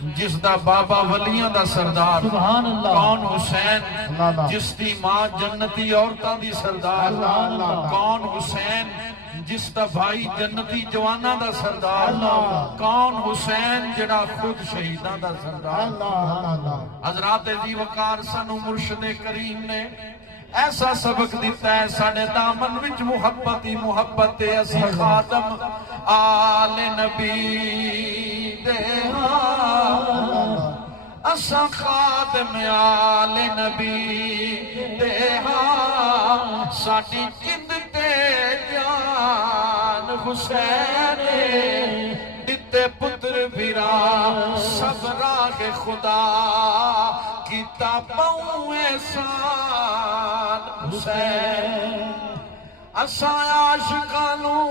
جس دا بابا ولیاں دا سردار سبحان اللہ کون حسین جس دی ماں جنتی عورتاں دی سردار کون حسین جس دا بھائی جنتی جواناں دا سردار کون حسین جڑا خود شہیداں دا سردار حضرات ذی وقار سانو مرشد کریم نے ایسا سبق دیتا ہے سانے دامن وچ محبت ہی محبت ہے اسی خادم آل نبی دے ہاں اسا خادم آل نبی دے ہاں ساڈی جند تے جان حسین دتے پتر بھیرا سب راہ خدا کیتا پاؤں احسان حسین اساں عاشقانوں